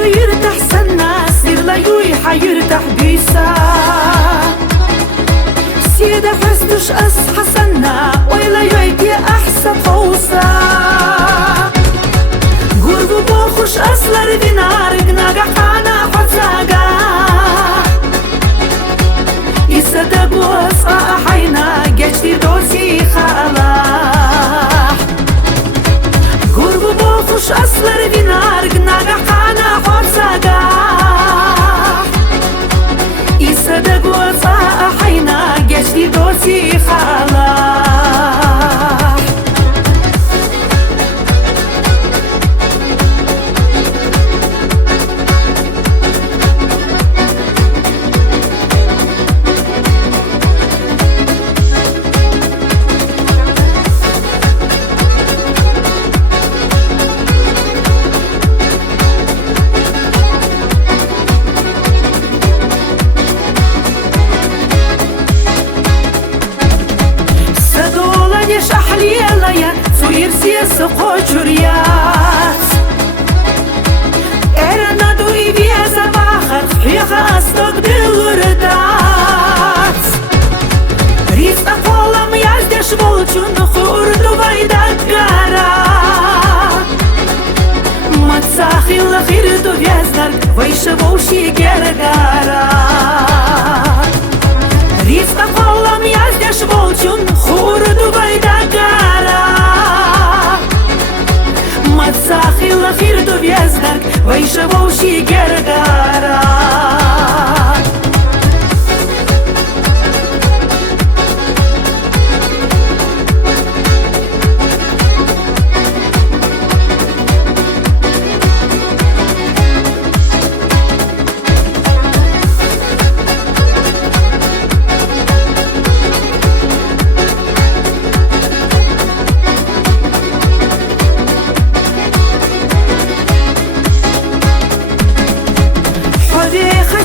شو يرتاح سنة سير لا يويحة يرتاح بيسا سيدة حسدش أصحى سنة ويلا يويتي أحسن خوصا قربو بوخش أصلر دينار قناقا حانا حتساقا إسا دقوص أحينا جشتي دوسي خالاح قربو بوخش أصلر دينار قناقا حانا حتساقا إسا دقوص أحينا جشتي دوسي خالاح أحليليا صوير سياسة قوشوريات إرنا دوي بيزا باخر حيخا أستوك بالوردات ريس أقولم يزدش волчун خورد وبيدك قارا متساخل خير دو вездерк ويش волشي гергара ريس أقولم يزدش волчун خورد وبيدك Сахила хирду вездарк, вайшавоши гергара.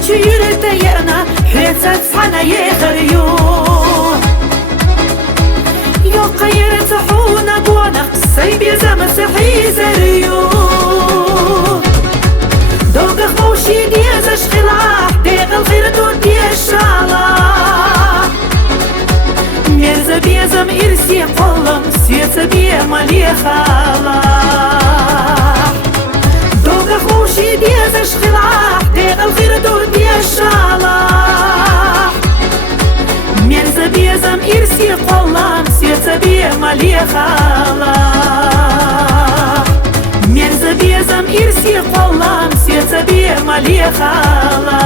Хочу юрта ерна, хрецат сана ехарю. Йока ерца хуна гона, сайбе замасахи зарю. Долгах моуши дезаш хила, дегал хирту дешала. Мерза безам ирси колом, светца бема лехала. Долгах моуши дезаш хила, дегал хирту Мерза безам ирси колам, светца бема лехала. Мерза безам ирси колам, светца бема лехала.